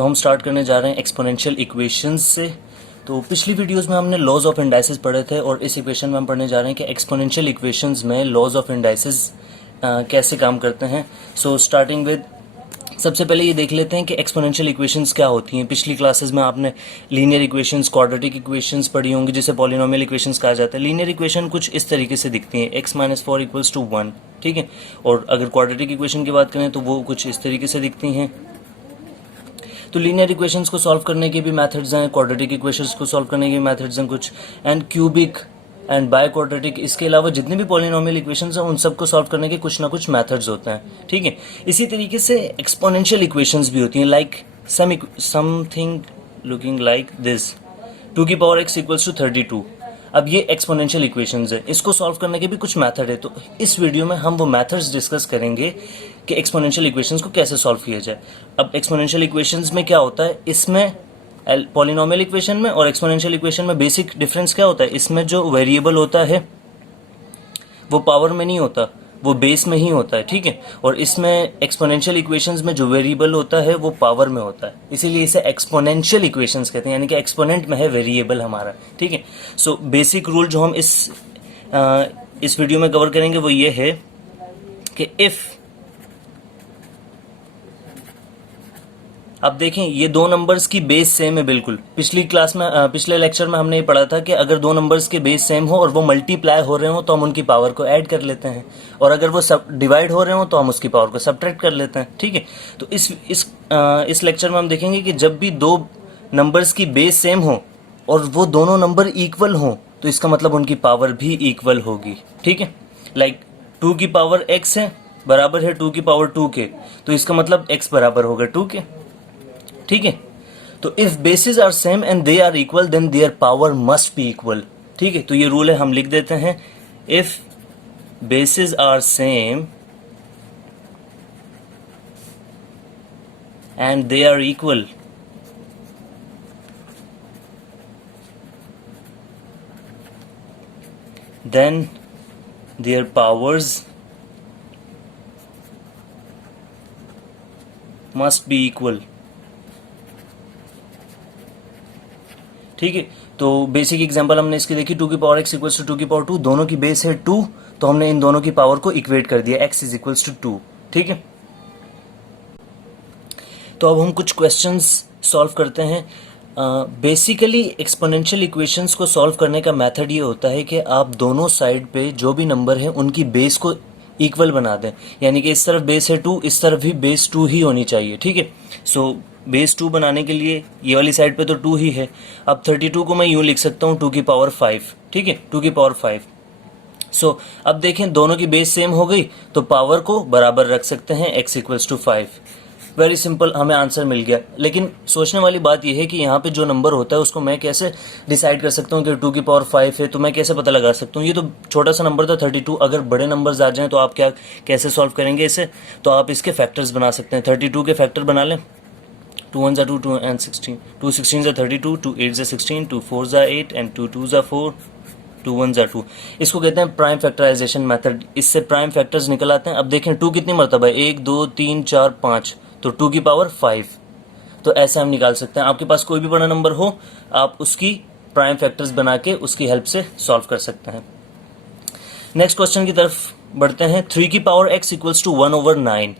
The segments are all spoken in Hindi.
तो हम स्टार्ट करने जा रहे हैं एक्सपोनेंशियल इक्वेशंस से। तो पिछली वीडियोस में हमने लॉज ऑफ इंडाइसेस पढ़े थे और इस इक्वेशन में हम पढ़ने जा रहे हैं कि एक्सपोनेंशियल इक्वेशंस में लॉज ऑफ इंडाइसेस कैसे काम करते हैं। सो स्टार्टिंग विद सबसे पहले ये देख लेते हैं कि एक्सपोनेंशियल इक्वेशंस क्या होती हैं। पिछली क्लासेस में आपने लीनियर इक्वेशंस, क्वाड्रेटिक इक्वेशंस पढ़ी होंगी जिसे पॉलिनोमियल इक्वेशंस कहा जाता है। लीनियर इक्वेशन कुछ इस तरीके से दिखती हैं, x-4 = 1, ठीक है। और अगर क्वाड्रेटिक इक्वेशन की बात करें तो वो कुछ इस तरीके से दिखती हैं। तो लीनियर इक्वेशंस को सॉल्व करने के भी मेथड्स हैं, क्वाड्रेटिक इक्वेशंस को सॉल्व करने के भी मेथड्स हैं कुछ, and cubic and by quadratic, इसके अलावा जितने भी पॉलिनोमियल इक्वेशंस हैं उन सबको सॉल्व करने के कुछ ना कुछ मेथड्स होते हैं, ठीक है। इसी तरीके से एक्सपोनेंशियल इक्वेशंस भी होती हैं, like something looking like this, 2x = 32। अब ये एक्सपोनेंशियल इक्वेशंस है, इसको सॉल्व करने के भी कुछ मेथड है। तो इस वीडियो में हम वो मेथड्स डिस्कस करेंगे कि एक्सपोनेंशियल इक्वेशंस को कैसे सॉल्व किया जाए। अब एक्सपोनेंशियल इक्वेशंस में क्या होता है, इसमें पॉलिनोमियल इक्वेशन में और एक्सपोनेंशियल इक्वेशन में बेसिक डिफरेंस क्या होता है, इसमें जो वेरिएबल होता है वो पावर में नहीं होता, वो बेस में ही होता है, ठीक है। और इसमें एक्सपोनेंशियल इक्वेशंस में जो वेरिएबल होता है वो पावर में होता है, इसीलिए इसे एक्सपोनेंशियल इक्वेशंस कहते हैं, यानी कि एक्सपोनेंट में है वेरिएबल हमारा, ठीक है। सो बेसिक रूल जो हम इस वीडियो में कवर करेंगे वो ये है कि इफ, अब देखें ये दो नंबर्स की बेस सेम है बिल्कुल। पिछली क्लास में पिछले लेक्चर में हमने ये पढ़ा था कि अगर दो नंबर्स के बेस सेम हो और वो मल्टीप्लाई हो रहे हो तो हम उनकी पावर को ऐड कर लेते हैं, और अगर वो सब डिवाइड हो रहे हो तो हम उसकी पावर को सब्ट्रैक्ट कर लेते हैं, ठीक है। तो इस लेक्चर में हम देखेंगे कि जब भी दो नंबर्स की बेस सेम हो और वो दोनों नंबर इक्वल हो तो इसका मतलब उनकी पावर भी इक्वल होगी, ठीक है। लाइक 2 की पावर x है बराबर है 2 की पावर 2 के, तो इसका मतलब x बराबर होगा 2 के, ठीक है। तो if bases are same and they are equal then their power must be equal, ठीक है। तो ये रूल है, हम लिख देते हैं, if bases are same and they are equal then their powers must be equal, ठीक है। तो बेसिक एग्जांपल हमने इसकी देखी, 2x = 2 दोनों की बेस है 2, तो हमने इन दोनों की पावर को इक्वेट कर दिया, x = 2, ठीक है। तो अब हम कुछ क्वेश्चंस सॉल्व करते हैं। बेसिकली एक्सपोनेंशियल इक्वेशंस को सॉल्व करने का मेथड ये होता है कि आप दोनों साइड पे जो भी नंबर है उनकी बेस को इक्वल बना दें, यानी कि इस तरफ बेस है 2, इस तरफ भी बेस 2 ही होनी चाहिए, ठीक है। सो बेस 2 बनाने के लिए ये वाली साइड पे तो 2 ही है। अब 32 को मैं यूँ लिख सकता हूँ 2 की पावर 5, ठीक है, 2 की पावर 5। सो अब देखें दोनों की बेस सेम हो गई तो पावर को बराबर रख सकते हैं, x = 5। वेरी सिंपल, हमें आंसर मिल गया। लेकिन सोचने वाली बात यह है कि यहाँ पे जो नंबर होता है उसको मैं कैसे डिसाइड कर सकता हूँ कि 2 की पावर 5 है, तो मैं कैसे पता लगा सकता हूँ। ये तो छोटा सा नंबर था 32, अगर बड़े नंबर्स आ जाएं तो आप कैसे सॉल्व करेंगे इसे, तो आप इसके फैक्टर्स बना सकते हैं। 32 के फैक्टर बना लें, 2 1 2 2 and 16, 2 16 32, 2 8 16, 2 4 8 and 2 2 4, 2 1 2। इसको कहते हैं प्राइम फैक्टराइजेशन मेथड, इससे प्राइम फैक्टर्स निकल आते हैं। अब देखें 2 कितनी मरतबा है, 1 2 3 4 5, तो 2 की पावर 5, तो ऐसे हम निकाल सकते हैं। आपके पास कोई भी बड़ा नंबर हो आप उसकी प्राइम फैक्टर्स बना के उसकी हेल्प से सॉल्व कर सकते हैं। नेक्स्ट क्वेश्चन की तरफ बढ़ते हैं। 3 की पावर x = 1/9।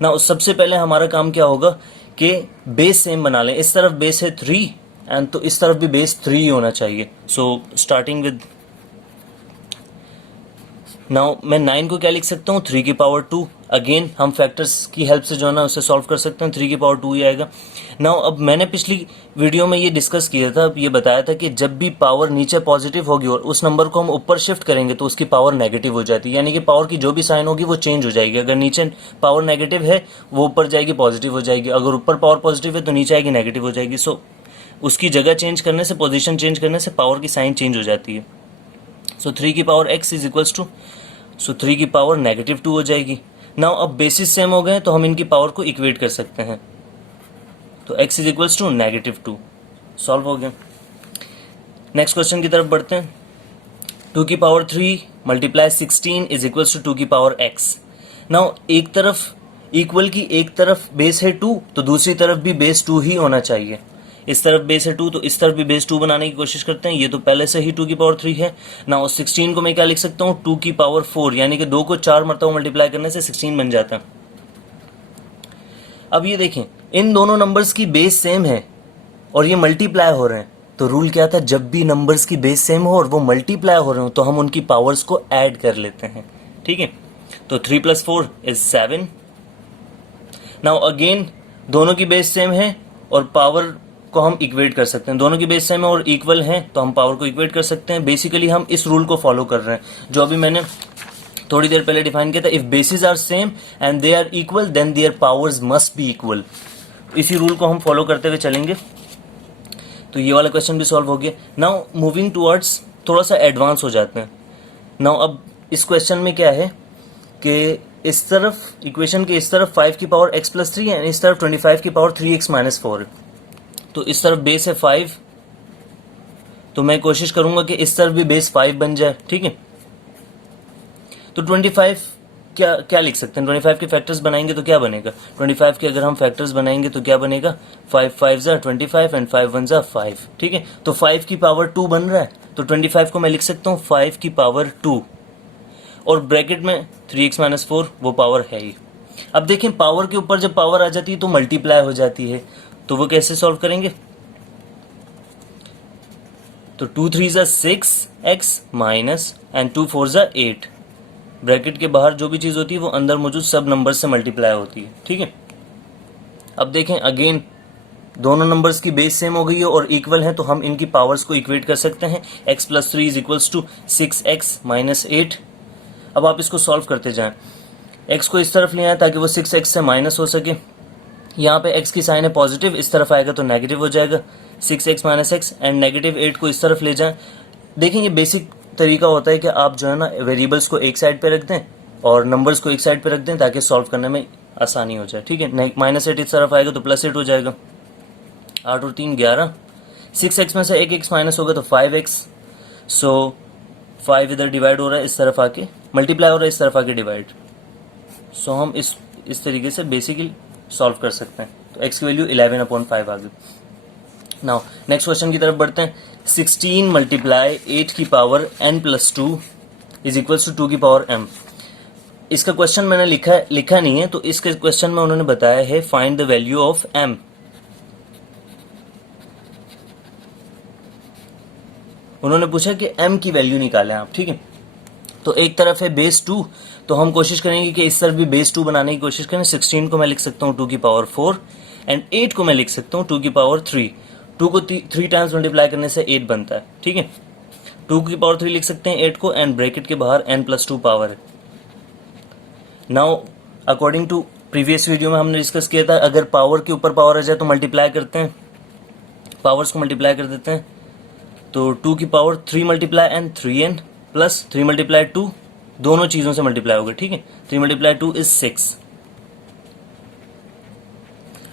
ना सबसे पहले हमारा काम क्या होगा कि बेस सेम बना लें। इस तरफ बेस है 3 एंड तो इस तरफ भी बेस 3 ही होना चाहिए। सो स्टार्टिंग विद, नाउ मैं 9 को क्या लिख सकता हूँ, 3 की पावर 2। अगेन हम फैक्टर्स की हेल्प से जो है ना उसे सॉल्व कर सकते हैं, 3 की पावर 2 ही आएगा। नाउ अब मैंने पिछली वीडियो में ये डिस्कस किया था, अब ये बताया था कि जब भी पावर नीचे पॉजिटिव होगी और उस नंबर को हम ऊपर शिफ्ट करेंगे तो उसकी पावर नेगेटिव हो जाती है, यानी कि पावर की जो भी साइन होगी वो चेंज हो जाएगी। अगर नीचे पावर नेगेटिव है वो ऊपर जाएगी पॉजिटिव हो जाएगी, अगर ऊपर पावर पॉजिटिव है तो नीचे आएगी नेगेटिव हो जाएगी। सो उसकी जगह चेंज करने से, पोजिशन चेंज करने से पावर की साइन चेंज हो जाती है। सो 3 की पावर x = 3 की पावर -2 हो जाएगी। नाउ अब बेसिस सेम हो गए तो हम इनकी पावर को इक्वेट कर सकते हैं, तो x = -2 सॉल्व हो गया। नेक्स्ट क्वेश्चन की तरफ बढ़ते हैं। 2 की पावर 3 × 16 = 2 की पावर x। नाउ एक तरफ इक्वल की एक तरफ बेस है 2 तो दूसरी तरफ भी बेस 2 ही होना चाहिए। इस तरफ बेस है 2 तो इस तरफ भी बेस 2 बनाने की कोशिश करते हैं। ये तो पहले से ही 2 की पावर 3 है ना। 16 को मैं क्या लिख सकता हूँ, 2 की पावर 4, यानी कि 2 को 4 मरतबा मल्टीप्लाई करने से 16 बन जाता है। अब ये देखें, इन दोनों नंबर्स की बेस सेम है और ये मल्टीप्लाई हो रहे हैं, तो रूल क्या था, जब भी नंबर्स की बेस सेम हो और वो मल्टीप्लाई हो रहे हो तो हम उनकी पावर्स को ऐड कर लेते हैं। ठीक है, तो 3 + 4 = 7। नाउ अगेन दोनों की बेस सेम है और पावर को हम इक्वेट कर सकते हैं। दोनों की बेस सेम है और इक्वल हैं तो हम पावर को इक्वेट कर सकते हैं। बेसिकली हम इस रूल को फॉलो कर रहे हैं जो अभी मैंने थोड़ी देर पहले डिफाइन किया था। If bases are same and they are equal then their powers must be equal. इसी रूल को हम फॉलो करते हुए चलेंगे। तो ये वाला क्वेश्चन भी सॉल्व हो गया। नाउ मूविंग टुवर्ड्स थोड़ा सा एडवांस हो जाते हैं। नाउ अब इस क्वेश्चन में क्या है कि इस तरफ इक्वेशन के इस तरफ 5 की पावर x + 3 है, इस तरफ 25 की पावर 3x - 4 है। तो इस तरफ बेस है 5, तो मैं कोशिश करूंगा कि इस तरफ भी बेस 5 बन जाए। ठीक है, तो 25 क्या क्या लिख सकते हैं, 25 के फैक्टर्स बनाएंगे तो क्या बनेगा, 25 के अगर हम फैक्टर्स बनाएंगे तो क्या बनेगा, 5 5 = 25 एंड 5 1 = 5। ठीक है, तो 5 की पावर 2 बन रहा है, तो 25 को मैं लिख सकता हूँ 5 की पावर 2 और ब्रैकेट में 3x - 4 वो पावर है ही। अब देखें, पावर के ऊपर जब पावर आ जाती है तो मल्टीप्लाई हो जाती है, तो वो कैसे सॉल्व करेंगे, तो 2 3 = 6x माइनस एंड 2 4 = 8। ब्रैकेट के बाहर जो भी चीज़ होती है वो अंदर मौजूद सब नंबर से मल्टीप्लाई होती है। ठीक है, अब देखें अगेन दोनों नंबर्स की बेस सेम हो गई है और इक्वल है तो हम इनकी पावर्स को इक्वेट कर सकते हैं। x + 3 = 6x - 8। अब आप इसको सॉल्व करते जाएं। x को इस तरफ ले आए ताकि वो 6x से माइनस हो सके। यहाँ पे x की साइन है पॉजिटिव, इस तरफ आएगा तो नेगेटिव हो जाएगा, 6x - x एंड -8 को इस तरफ ले जाएं। देखें, ये बेसिक तरीका होता है कि आप जो है ना वेरिएबल्स को एक साइड पे रख दें और नंबर्स को एक साइड पे रख दें ताकि सॉल्व करने में आसानी हो जाए। ठीक है, -8 इस तरफ आएगा तो +8 हो जाएगा, 8 और 3 11, 6x में से एक x माइनस होगा तो 5x, सो 5 इधर डिवाइड हो रहा है, इस तरफ आके मल्टीप्लाई हो रहा है, इस तरफ आके डिवाइड। सो हम इस तरीके से बेसिकली सॉल्व कर सकते हैं। तो x की वैल्यू 11/5 आ गई। नाउ नेक्स्ट क्वेश्चन की तरफ बढ़ते हैं। 16 × 8 की पावर n + 2 = 2 की पावर m। इसका क्वेश्चन मैंने लिखा नहीं है, तो इसके क्वेश्चन में उन्होंने बताया है find the value of m। उन्होंने पूछा कि m की वैल्यू निकालें आप। ठीक है, तो एक तरफ है बेस 2 तो हम कोशिश करेंगे कि इस तरफ भी बेस 2 बनाने की कोशिश करें। 16 को मैं लिख सकता हूँ 2 की पावर 4 एंड 8 को मैं लिख सकता हूँ 2 की पावर 3। 2 को 3 टाइम्स मल्टीप्लाई करने से 8 बनता है। ठीक है, 2 की पावर 3 लिख सकते हैं 8 को एंड ब्रैकेट के बाहर n + 2 पावर है। Now according to previous video में हमने डिस्कस किया था, अगर पावर के ऊपर पावर आ जाए तो मल्टीप्लाई करते हैं, पावर्स को मल्टीप्लाई कर देते हैं। तो 2 की पावर 3 × n 3n प्लस 3 × 2 दोनों चीज़ों से मल्टीप्लाई होगा। ठीक है, 3 × 2 = 6।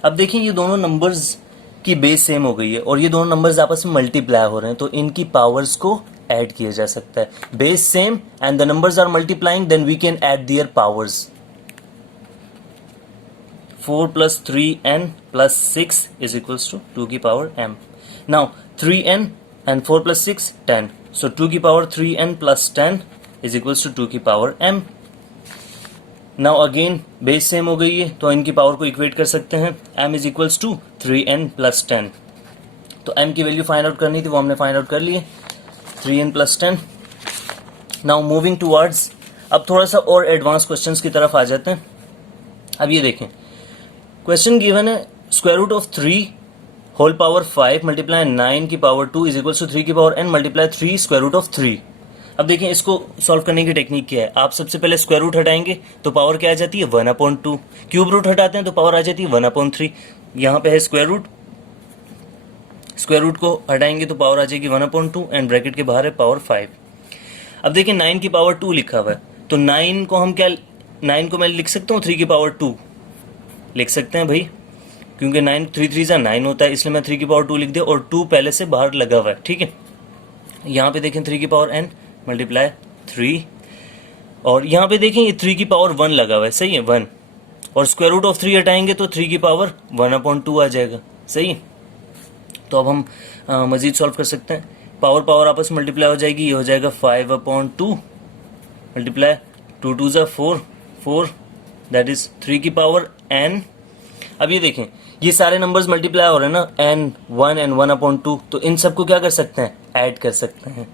अब देखिए, ये दोनों नंबर्स की बेस सेम हो गई है और ये दोनों नंबर्स आपस में मल्टीप्लाई हो रहे हैं, तो इनकी पावर्स को ऐड किया जा सकता है। Base same and the numbers are multiplying, then we can add their powers. 4 + 3n + 6 = 2 की power m। Now 3n and 4 + 6 10, so 2 की पावर 3n + 10 = 2 की power m। Now again base same हो गई है तो इनकी पावर को इक्वेट कर सकते हैं। m = 3n + 10। तो m की वैल्यू फाइंड आउट करनी थी, वो हमने फाइंड आउट कर लिए, 3n + 10। नाउ मूविंग टुवर्ड्स, अब थोड़ा सा और एडवांस क्वेश्चंस की तरफ आ जाते हैं। अब ये देखें, क्वेश्चन गिवन है √3 होल पावर 5 × 9 की पावर 2 = 3 की पावर n × 3 √3। अब देखें, इसको सॉल्व करने की टेक्निक क्या है। आप सबसे पहले स्क्वायर रूट हटाएंगे तो पावर क्या आ जाती है, 1/2। क्यूब रूट हटाते हैं तो पावर आ जाती है 1/3। यहाँ पे है स्क्वायर रूट को हटाएंगे तो पावर आ जाएगी 1/2 एंड ब्रैकेट के बाहर है पावर 5। अब देखिए 9 की पावर 2 लिखा हुआ है, तो 9 को हम क्या, 9 को मैं लिख सकता हूँ 3 की पावर 2 लिख सकते हैं भाई, क्योंकि 9 3 3 = 9 होता है, इसलिए मैं 3 की पावर 2 लिख दिया और 2 पहले से बाहर लगा हुआ है। ठीक है, यहाँ पे देखें 3 की पावर n × 3 और यहाँ पे देखें ये 3 की पावर 1 लगा हुआ है, सही है 1, और स्क्वायर रूट ऑफ 3 हटाएंगे तो 3 की पावर 1/2 आ जाएगा। सही। तो अब हम मजीद सॉल्व कर सकते हैं। पावर पावर आपस में मल्टीप्लाई हो जाएगी, ये हो जाएगा 5/2 मल्टीप्लाई 2 2 ज़ा 4 दैट इज 3 की पावर n। अब ये देखें, ये सारे नंबर्स मल्टीप्लाई हो रहे हैं ना, n 1 and 1/2, तो इन सबको क्या कर सकते हैं, ऐड कर सकते हैं।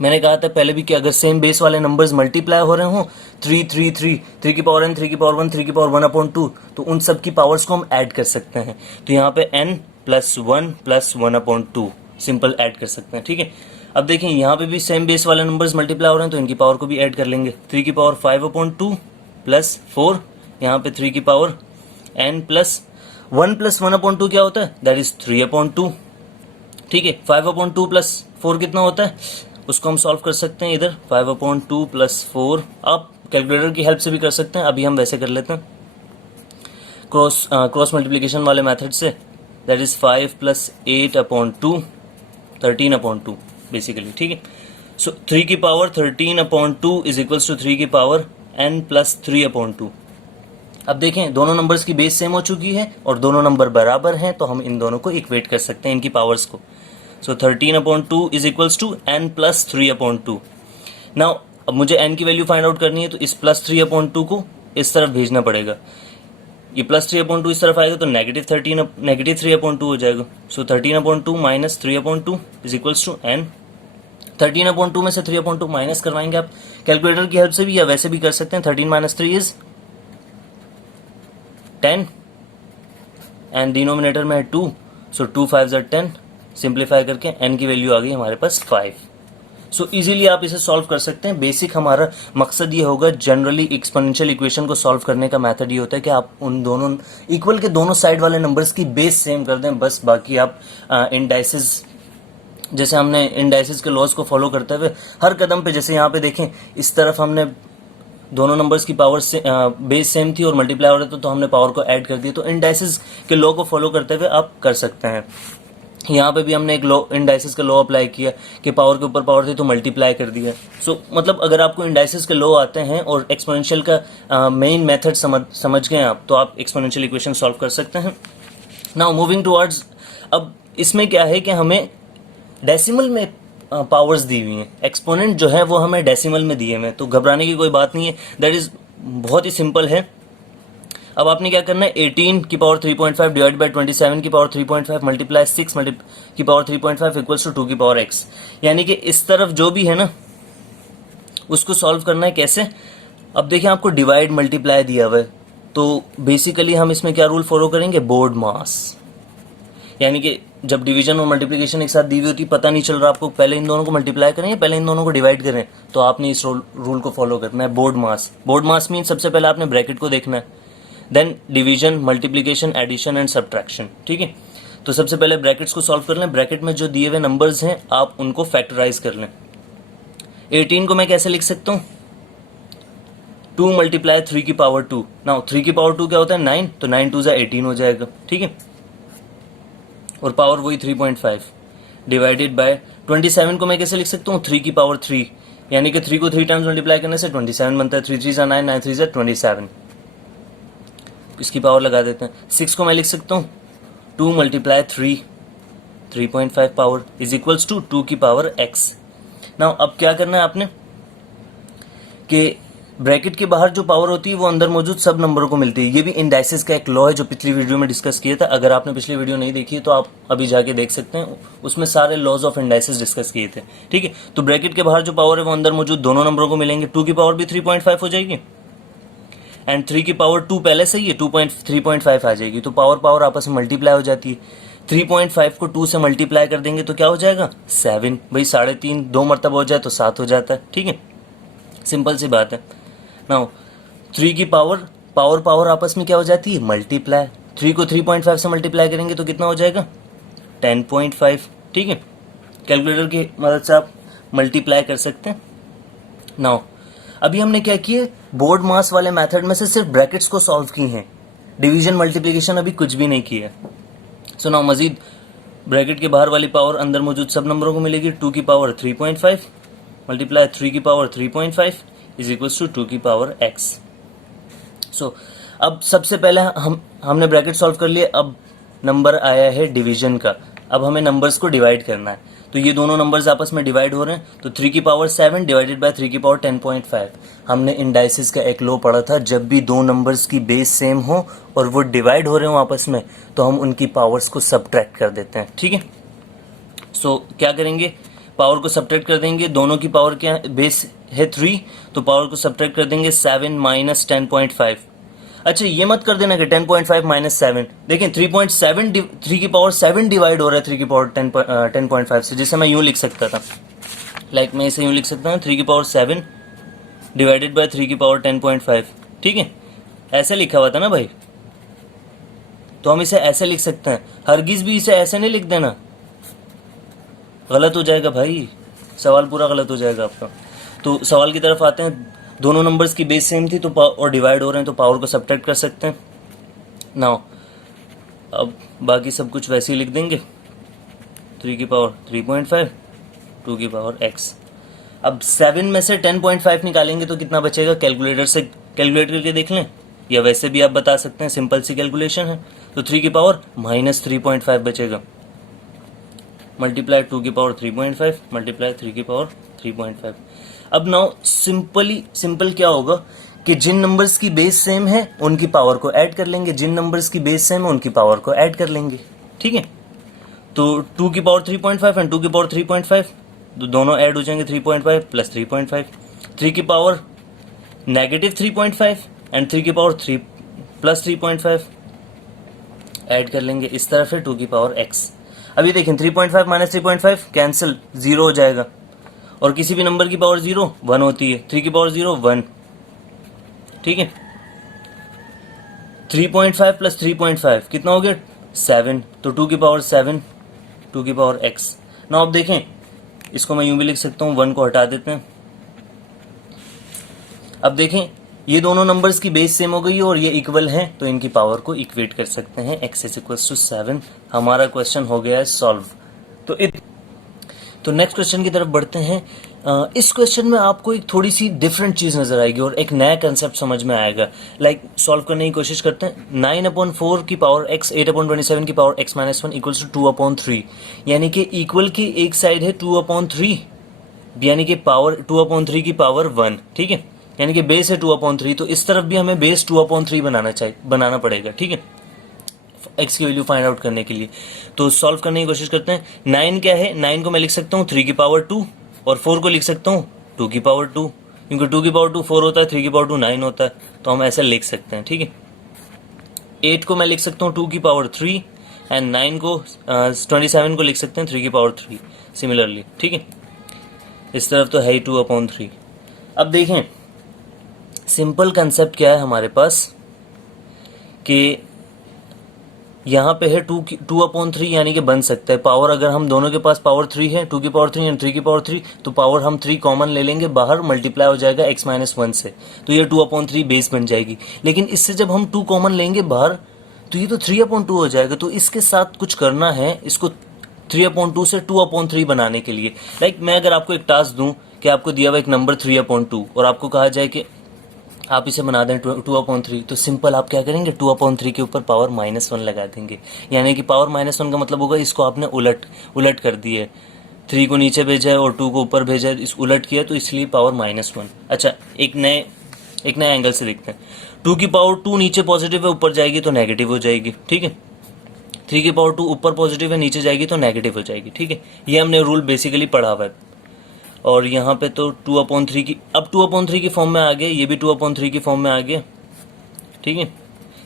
मैंने कहा था पहले भी कि अगर सेम बेस वाले नंबर्स मल्टीप्लाई हो रहे हो 3 3 3 3 की पावर n 3 की पावर 1 3 की पावर 1/2, तो उन सब की पावर्स को हम ऐड कर सकते हैं। तो यहाँ पे n + 1 + 1/2 सिंपल ऐड कर सकते हैं। ठीक है, अब देखें यहाँ पे भी सेम बेस वाले नंबर्स मल्टीप्लाई हो रहे हैं तो इनकी पावर को भी ऐड कर लेंगे। 3 की पावर 5/2 + 4, यहाँ पे 3 की पावर n + 1 + 1/2 क्या होता है, दैट इज 3/2। ठीक है, 5/2 + 4 कितना होता है, उसको हम सॉल्व कर सकते हैं इधर। 5/2 + 4 आप कैलकुलेटर की हेल्प से भी कर सकते हैं, अभी हम वैसे कर लेते हैं क्रॉस मल्टीप्लिकेशन वाले मेथड से। That is 5 + 8/2 13/2 basically. ठीक है, सो 3 की पावर 13/2 इज इक्वल्स टू 3 की पावर n + 3/2। अब देखें दोनों नंबर्स की बेस सेम हो चुकी है और दोनों नंबर बराबर हैं, तो हम इन दोनों को इक्वेट कर सकते हैं, इनकी पावर्स को। So 13/2 is equals to n + 3/2। Now अब मुझे n की वैल्यू फाइंड आउट करनी है, तो इस +3/2 को इस तरफ भेजना पड़ेगा। ये +3/2 इस तरफ आएगा तो -3/2 हो जाएगा। सो 13/2 - 3/2 इज इक्वल्स टू n। 13/2 में से 3/2 माइनस करवाएंगे आप कैलकुलेटर की हेल्प से भी, या वैसे भी कर सकते हैं। 13 - 3 इज 10 एंड डिनोमिनेटर में है 2, सो 2 5 ज़ा 10। सिंप्लीफाई करके n की वैल्यू आ गई हमारे पास 5। सो इजीली आप इसे सॉल्व कर सकते हैं। बेसिक हमारा मकसद ये होगा, जनरली एक्सपोनेंशियल इक्वेशन को सॉल्व करने का मेथड ये होता है कि आप उन दोनों इक्वल के दोनों साइड वाले नंबर्स की बेस सेम कर दें बस। बाकी आप इंडाइसिस, जैसे हमने इंडाइसिस के लॉज को फॉलो करते हुए हर कदम पे, जैसे यहाँ पे देखें इस तरफ हमने दोनों नंबर्स की पावर से बेस सेम थी और मल्टीप्लाई हो रहे थे तो हमने पावर को ऐड कर दिया। तो इंडाइसिस के लॉ को फॉलो करते हुए आप कर सकते हैं। यहाँ पे भी हमने एक लॉ, इंडाइसिस का लॉ अप्लाई किया कि पावर के ऊपर पावर थी तो मल्टीप्लाई कर दिया। सो मतलब अगर आपको इंडाइसिस के लॉ आते हैं और एक्सपोनेंशियल का मेन मेथड समझ गए आप, तो आप एक्सपोनेंशियल इक्वेशन सॉल्व कर सकते हैं। नाउ मूविंग टुवर्ड्स, अब इसमें क्या है कि हमें डेसिमल में पावर्स दी हुई हैं, एक्सपोनेंट जो है वो हमें डेसिमल में दिए हुए हैं, तो घबराने की कोई बात नहीं है। दैट इज बहुत ही सिंपल है। अब आपने क्या करना है, 18 की पावर 3.5 डिवाइड बाई 27 की पावर 3.5 मल्टीप्लाई 6 की पावर 3.5 इक्वल्स टू 2 की पावर x। यानी कि इस तरफ जो भी है ना उसको सॉल्व करना है। कैसे, अब देखिए आपको डिवाइड मल्टीप्लाई दिया हुआ है, तो बेसिकली हम इसमें क्या रूल फॉलो करेंगे, बोर्ड मास। यानी कि जब डिवीजन और मल्टीप्लिकेशन एक साथ दी हुई होती, पता नहीं चल रहा आपको पहले इन दोनों को मल्टीप्लाई करें या पहले इन दोनों को डिवाइड करें, तो आपने इस रूल को फॉलो करना है, BODMAS. BODMAS mean सबसे पहले आपने ब्रैकेट को देखना है, then division, multiplication, addition and subtraction. ठीक है, तो सबसे पहले ब्रैकेट्स को सॉल्व कर लें। ब्रैकेट में जो दिए हुए नंबर्स हैं आप उनको फैक्टराइज कर लें। 18 को मैं कैसे लिख सकता हूँ, 2 × 3 की पावर 2। नाउ 3 की पावर 2 क्या होता है, 9, तो 9 2 ज़ा 18 हो जाएगा। ठीक है, और पावर वही 3.5 डिवाइडेड बाय 27 को मैं कैसे लिख सकता हूँ, 3 की पावर 3, यानी कि 3 को 3 टाइम्स मल्टीप्लाई करने से 27 बनता है। 3 3 ज़ा 9, 9 3 ज़ा 27, इसकी पावर लगा देते हैं। 6 को मैं लिख सकता हूँ 2 × 3, 3.5 पावर इज इक्वल्स टू 2 की पावर x। नाउ अब क्या करना है आपने कि ब्रैकेट के बाहर जो पावर होती है वो अंदर मौजूद सब नंबरों को मिलती है। ये भी इंडाइसिस का एक लॉ है जो पिछली वीडियो में डिस्कस किया था। अगर आपने पिछली वीडियो नहीं देखी है तो आप अभी जाके देख सकते हैं, उसमें सारे लॉज ऑफ इंडाइसिस डिस्कस किए थे। ठीक है, तो ब्रैकेट के बाहर जो पावर है वो अंदर मौजूद दोनों नंबरों को मिलेंगे। 2 की पावर भी 3.5 हो जाएगी एंड 3 की पावर 2 पहले से ही है, 3.5 आ जाएगी। तो पावर पावर आपस में मल्टीप्लाई हो जाती है। 3.5 को 2 से मल्टीप्लाई कर देंगे तो क्या हो जाएगा, 7। भाई 3.5 2 मरतबा हो जाए तो 7 हो जाता है। ठीक है, सिंपल सी बात है। नाउ 3 की पावर पावर आपस में क्या हो जाती है, मल्टीप्लाई। 3 को 3.5 से मल्टीप्लाई करेंगे तो कितना हो जाएगा, 10.5। ठीक है, कैलकुलेटर की मदद से आप मल्टीप्लाई कर सकते हैं। नाउ अभी हमने क्या किया, बोर्ड मास वाले मेथड में से सिर्फ ब्रैकेट्स को सॉल्व की हैं, डिवीजन मल्टीप्लिकेशन अभी कुछ भी नहीं किया। सो नाउ मजीद ब्रैकेट के बाहर वाली पावर अंदर मौजूद सब नंबरों को मिलेगी। 2 की पावर 3.5 मल्टीप्लाई 3 की पावर 3.5 इज इक्वल्स टू 2 की पावर x। सो अब सबसे पहले हमने ब्रैकेट सॉल्व कर लिए। अब नंबर आया है डिवीजन का। अब हमें नंबर्स को डिवाइड करना है। तो ये दोनों नंबर्स आपस में डिवाइड हो रहे हैं, तो 3 की पावर 7 डिवाइडेड बाय 3 की पावर 10.5। हमने इंडाइसिस का एक लॉ पढ़ा था, जब भी दो नंबर्स की बेस सेम हो और वो डिवाइड हो रहे हो आपस में, तो हम उनकी पावर्स को सब्ट्रैक्ट कर देते हैं। ठीक है, सो क्या करेंगे, पावर को सब्ट्रैक्ट कर देंगे। दोनों की पावर क्या बेस है 3, तो पावर को सब्ट्रैक्ट कर देंगे 7 माइनस 10.5। अच्छा, ये मत कर देना कि 10.5 माइनस 7। देखिए 3.7 3 की पावर 7 डिवाइड हो रहा है 3 की पावर 10.5 से, जिसे मैं यूं लिख सकता था, लाइक मैं इसे यूं लिख सकता हूँ 3 की पावर 7 डिवाइडेड बाय 3 की पावर 10.5। ठीक है, ऐसे लिखा हुआ था ना भाई, तो हम इसे ऐसे लिख सकते हैं। हरगिज भी इसे ऐसे नहीं लिख देना, गलत हो जाएगा भाई, सवाल पूरा गलत हो जाएगा आपका। तो सवाल की तरफ आते हैं। दोनों नंबर्स की बेस सेम थी तो और डिवाइड हो रहे हैं, तो पावर को सब्ट्रैक्ट कर सकते हैं। नाउ अब बाकी सब कुछ वैसे ही लिख देंगे, 3 की पावर 3.5, 2 की पावर x। अब 7 में से 10.5 निकालेंगे तो कितना बचेगा, कैलकुलेटर से कैलकुलेट करके देख लें, या वैसे भी आप बता सकते हैं, सिंपल सी कैलकुलेशन है। तो 3 की पावर माइनस 3.5 बचेगा, मल्टीप्लाई 2 की पावर 3.5 मल्टीप्लाई 3 की पावर 3.5। अब नाउ सिंपल क्या होगा कि जिन नंबर्स की बेस सेम है उनकी पावर को ऐड कर लेंगे, जिन नंबर्स की बेस सेम है उनकी पावर को ऐड कर लेंगे। ठीक है, तो 2 की पावर 3.5 एंड 2 की पावर 3.5, तो दोनों ऐड हो जाएंगे, 3.5 प्लस 3.5। 3 की पावर नेगेटिव 3.5 एंड 3 की पावर 3 प्लस 3.5 ऐड कर लेंगे इस तरफ है 2 की पावर x। अब ये देखें 3.5 माइनस 3.5 कैंसिल, 0 हो जाएगा, और किसी भी नंबर की पावर 0 1 होती है। 3 की पावर 0 1। ठीक है, 3.5 प्लस 3.5 कितना हो गया 7, तो 2 की पावर 7 2 की पावर x। ना अब देखें, इसको मैं यूं भी लिख सकता हूं, 1 को हटा देते हैं। अब देखें ये दोनों नंबर्स की बेस सेम हो गई है और ये इक्वल हैं, तो इनकी पावर को इक्वेट कर सकते हैं। x is equal to 7। हमारा क्वेश्चन हो गया है सॉल्व। तो नेक्स्ट क्वेश्चन की तरफ बढ़ते हैं। इस क्वेश्चन में आपको एक थोड़ी सी डिफरेंट चीज नजर आएगी और एक नया कंसेप्ट समझ में आएगा। लाइक सॉल्व करने की कोशिश करते हैं। 9/4 की पावर x 8/27 की power x minus 1 equals to 2/3, यानी कि इक्वल की एक साइड है 2/3, यानी कि पावर 2/3 की पावर 1। ठीक है, यानी कि बेस है 2/3, तो इस तरफ भी हमें बेस 2/3 बनाना पड़ेगा। ठीक है, x की वैल्यू फाइंड आउट करने के लिए। तो सॉल्व करने की कोशिश करते हैं। 9 क्या है, 9 को मैं लिख सकता हूँ 3 की पावर 2 और 4 को लिख सकता हूँ 2 की पावर 2, क्योंकि 2 की पावर 2 4 होता है, 3 की पावर 2 9 होता है, तो हम ऐसे लिख सकते हैं। ठीक है, 8 को मैं लिख सकता हूँ 2 की पावर 3 एंड 9 को 27 को लिख सकते हैं 3 की पावर 3 सिमिलरली। ठीक है, इस तरफ तो है ही 2/3। अब देखें सिंपल कंसेप्ट क्या है हमारे पास कि यहाँ पे है 2/3, यानी कि बन सकता है पावर, अगर हम दोनों के पास पावर 3 है, 2 की पावर 3 एंड 3 की पावर 3, तो पावर हम 3 कॉमन ले लेंगे बाहर, मल्टीप्लाई हो जाएगा x माइनस 1 से, तो ये 2/3 बेस बन जाएगी। लेकिन इससे जब हम 2 कॉमन लेंगे बाहर, तो ये तो 3/2 हो जाएगा। तो इसके साथ कुछ करना है, इसको 3/2 से 2/3 बनाने के लिए। लाइक मैं अगर आपको एक टास्क दूं कि आपको दिया हुआ एक नंबर 3/2 और आपको कहा जाए कि आप इसे बना दें 2/3, तो सिंपल आप क्या करेंगे, 2/3 के ऊपर पावर -1 लगा देंगे, यानी कि पावर -1 का मतलब होगा इसको आपने उलट कर दी है, 3 को नीचे भेजा है और 2 को ऊपर भेजा है, इस उलट किया, तो इसलिए पावर -1। अच्छा, एक नए एंगल से देखते हैं। 2 की पावर 2 नीचे पॉजिटिव है, ऊपर जाएगी तो नेगेटिव हो जाएगी। ठीक है, 3 की पावर 2 ऊपर पॉजिटिव है, नीचे जाएगी तो नेगेटिव हो जाएगी। ठीक है, ये हमने रूल बेसिकली पढ़ा हुआ है। और यहाँ पे तो 2/3 की, अब 2/3 की फॉर्म में आ गया, ये भी 2/3 की फॉर्म में आ गया। ठीक है,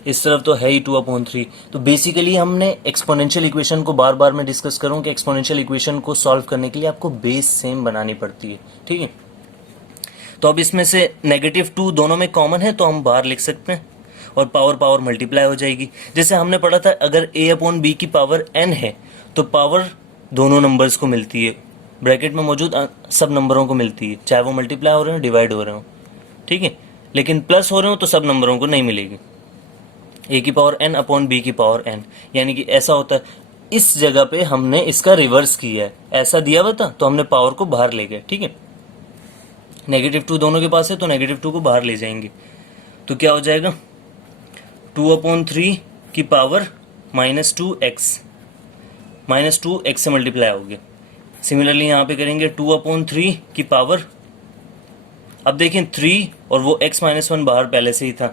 इस तरफ तो है ही 2/3। तो बेसिकली हमने एक्सपोनेंशियल इक्वेशन को बार बार मैं डिस्कस करूँ कि एक्सपोनेंशियल इक्वेशन को सॉल्व करने के लिए आपको बेस सेम बनानी पड़ती है। ठीक है, तो अब इसमें से -2 दोनों में कॉमन है, तो हम बाहर लिख सकते हैं और पावर मल्टीप्लाई हो जाएगी। जैसे हमने पढ़ा था, अगर a/b की पावर n है तो पावर दोनों नंबर्स को मिलती है, ब्रैकेट में मौजूद सब नंबरों को मिलती है, चाहे वो मल्टीप्लाई हो रहे हो डिवाइड हो रहे हो। ठीक है, लेकिन प्लस हो रहे हो तो सब नंबरों को नहीं मिलेगी। a की पावर n अपॉन b की पावर n, यानी कि ऐसा होता है। इस जगह पे हमने इसका रिवर्स किया है, ऐसा दिया हुआ था तो हमने पावर को बाहर ले गए। ठीक है, -2 दोनों के पास है तो -2 को बाहर ले जाएंगे, तो क्या हो जाएगा 2/3 की पावर -2x से मल्टीप्लाई होगी। सिमिलरली यहाँ पे करेंगे 2/3 की पावर, अब देखें 3 और वो x-1 बाहर पहले से ही था,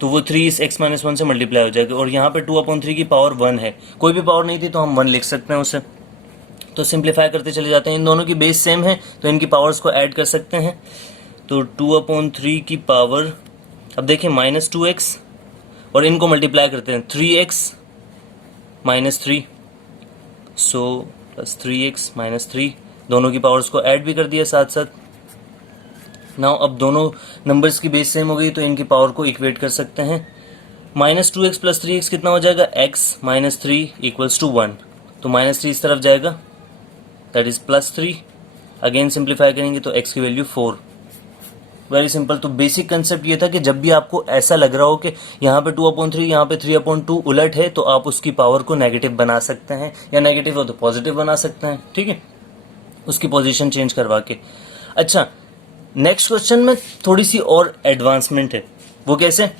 तो वो 3 इस x-1 से मल्टीप्लाई हो जाएगा। और यहाँ पे 2/3 की पावर 1 है, कोई भी पावर नहीं थी तो हम 1 लिख सकते हैं उसे। तो सिंप्लीफाई करते चले जाते हैं, इन दोनों की बेस सेम है तो इनकी पावर्स को ऐड कर सकते हैं। तो 2/3 की पावर, अब देखें -2x, और इनको मल्टीप्लाई करते हैं 3x -3, सो प्लस 3x -3, दोनों की पावर्स को ऐड भी कर दिया साथ साथ। नाउ अब दोनों नंबर्स की बेस सेम हो गई तो इनकी पावर को इक्वेट कर सकते हैं। -2x + 3x कितना हो जाएगा, x - 3 = 1, तो -3 इस तरफ जाएगा, दैट इज +3। अगेन सिंप्लीफाई करेंगे तो x की वैल्यू 4। Very simple. तो बेसिक कंसेप्ट ये था कि जब भी आपको ऐसा लग रहा हो कि यहाँ पे 2/3 यहाँ पे 3/2 उलट है, तो आप उसकी पावर को नेगेटिव बना सकते हैं, या नेगेटिव हो तो पॉजिटिव बना सकते हैं, ठीक है, उसकी पोजीशन चेंज करवा के। अच्छा, नेक्स्ट क्वेश्चन में थोड़ी सी और एडवांसमेंट है। वो कैसे?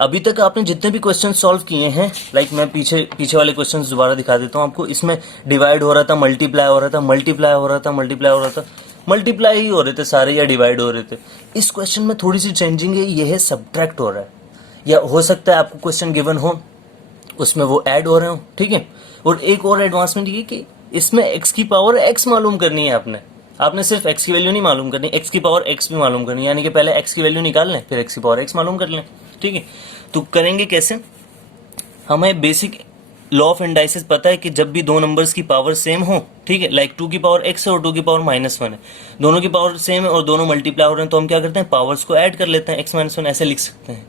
अभी तक आपने जितने भी क्वेश्चन सॉल्व किए हैं, लाइक मैं पीछे वाले क्वेश्चन दोबारा दिखा देता हूँ आपको। इसमें डिवाइड हो रहा था, मल्टीप्लाई हो रहा था, मल्टीप्लाई हो रहा था, मल्टीप्लाई हो रहा था, मल्टीप्लाई ही हो रहे थे सारे, या डिवाइड हो रहे थे। इस क्वेश्चन में थोड़ी सी चेंजिंग है, ये है सब्ट्रैक्ट हो रहा है, या हो सकता है आपको क्वेश्चन गिवन हो उसमें वो ऐड हो रहे हो, ठीक है। और एक और एडवांसमेंट ये कि इसमें x की पावर x मालूम करनी है आपने सिर्फ x की वैल्यू नहीं मालूम करनी, x की पावर x भी मालूम करनी है, यानी कि पहले x की वैल्यू निकाल लें फिर x की पावर x मालूम कर लें, ठीक है। तो करेंगे कैसे? हमें बेसिक लॉ ऑफ इंडाइसिस पता है कि जब भी दो नंबर्स की पावर सेम हो, ठीक है, लाइक 2 की पावर x है और 2 की पावर -1 है, दोनों की पावर सेम है और दोनों मल्टीप्लाई हो रहे हैं, तो हम क्या करते हैं, पावर्स को ऐड कर लेते हैं, x - 1 ऐसे लिख सकते हैं।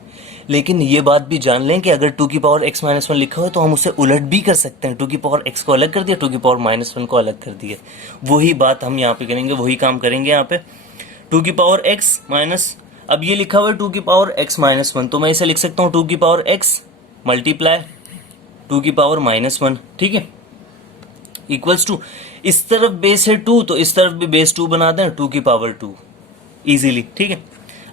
लेकिन ये बात भी जान लें कि अगर 2 की पावर x - 1 लिखा हो तो हम उसे उलट भी कर सकते हैं, 2 की पावर x को अलग कर दिया, 2 की पावर -1 को अलग कर दिया। वही बात हम यहाँ पे करेंगे, वही काम करेंगे यहाँ पे। 2 की पावर x माइनस, अब ये लिखा हुआ है 2 की पावर x -1, तो मैं इसे लिख सकता हूँ 2 की पावर x मल्टीप्लाई 2 की पावर -1, ठीक है, इक्वल्स टू, इस तरफ बेस है 2 तो इस तरफ भी बेस 2 बना दें, 2 की पावर 2 इजीली, ठीक है।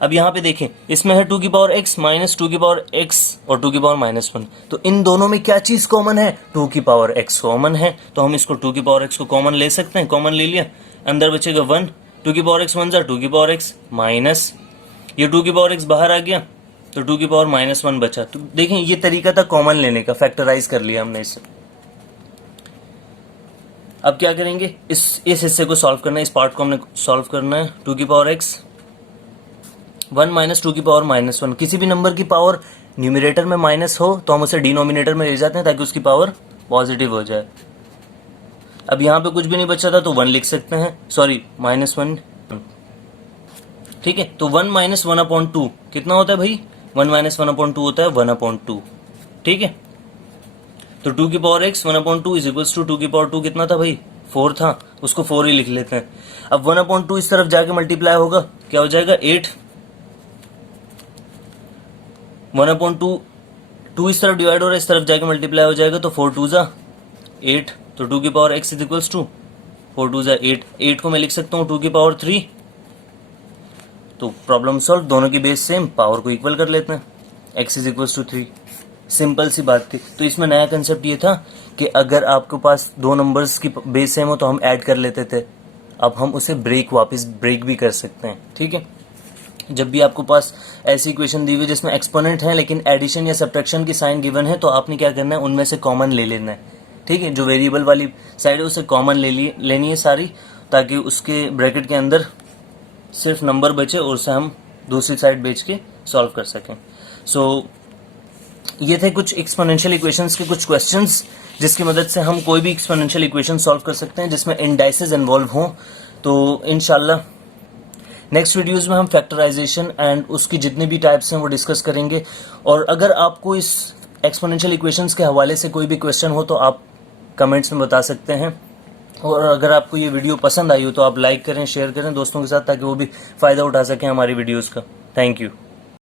अब यहाँ पे देखें, इसमें है 2 की पावर x माइनस 2 की पावर x और 2 की पावर -1, तो इन दोनों में क्या चीज कॉमन है, 2 की पावर x कॉमन है, तो हम इसको 2 की पावर x को कॉमन ले सकते हैं। कॉमन ले लिया, अंदर बचेगा 1, 2 की पावर x 1 2 की पावर x माइनस, ये 2 की पावर x बाहर आ गया तो 2 की पावर -1 बचा। तो देखें ये तरीका था कॉमन लेने का, फैक्टराइज कर लिया हमने इसे। अब क्या करेंगे, इस हिस्से को सॉल्व करना है, इस पार्ट को हमने सॉल्व करना है। 2 की पावर x 1 माइनस 2 की पावर -1, किसी भी नंबर की पावर न्यूमरेटर में माइनस हो तो हम उसे डिनोमिनेटर में ले जाते हैं ताकि उसकी पावर पॉजिटिव हो जाए। अब यहाँ पे कुछ भी नहीं बचा था तो 1 लिख सकते हैं, सॉरी -1, ठीक है। तो 1 - 1/2 कितना होता है भाई, 1 - 1/2 होता है 1/2, ठीक है। तो 2 की power x 1/2 is equals to 2 की पावर 2 कितना था भाई, 4 था, उसको 4 ही लिख लेते हैं। अब 1/2 इस तरफ जाके मल्टीप्लाई होगा, क्या हो जाएगा 8, 1/2 2 इस तरफ डिवाइड हो रहा है, इस तरफ जाके मल्टीप्लाई हो जाएगा, तो 4 2 ज़ा 8, तो 2 की power x is equals to 4 2 ज़ा 8, 8 को मैं लिख सकता हूँ 2 की पावर 3, तो प्रॉब्लम सॉल्व, दोनों की बेस सेम, पावर को इक्वल कर लेते हैं, x is equals to 3। Simple सी बात थी। तो इसमें नया कंसेप्ट ये था कि अगर आपके पास दो नंबर्स की बेस सेम हो तो हम ऐड कर लेते थे, अब हम उसे वापस ब्रेक भी कर सकते हैं, ठीक है। जब भी आपको पास ऐसी इक्वेशन दी हुई जिसमें एक्सपोनेंट है लेकिन एडिशन या सब्ट्रैक्शन की साइन गिवन है, तो आपने क्या करना है, उनमें से कॉमन ले लेना है, ठीक है। जो वेरिएबल वाली साइड है उसे कॉमन लेनी है सारी, ताकि उसके ब्रैकेट के अंदर सिर्फ नंबर बचे और उसे हम दूसरी साइड बेच के सॉल्व कर सकें। सो ये थे कुछ एक्सपोनेंशियल इक्वेशंस के कुछ क्वेश्चंस जिसकी मदद से हम कोई भी एक्सपोनेंशियल इक्वेशन सॉल्व कर सकते हैं जिसमें इंडाइसेस इन्वॉल्व हों। तो इंशाल्लाह नेक्स्ट वीडियोस में हम फैक्टराइजेशन एंड उसकी जितनी भी टाइप्स हैं वो डिस्कस करेंगे। और अगर आपको इस एक्सपोनेंशियल इक्वेशंस के हवाले से कोई भी क्वेश्चन हो तो आप कमेंट्स में बता सकते हैं। और अगर आपको ये वीडियो पसंद आई हो तो आप लाइक करें, शेयर करें दोस्तों के साथ, ताकि वो भी फ़ायदा उठा सकें हमारी वीडियोज़ का। Thank you.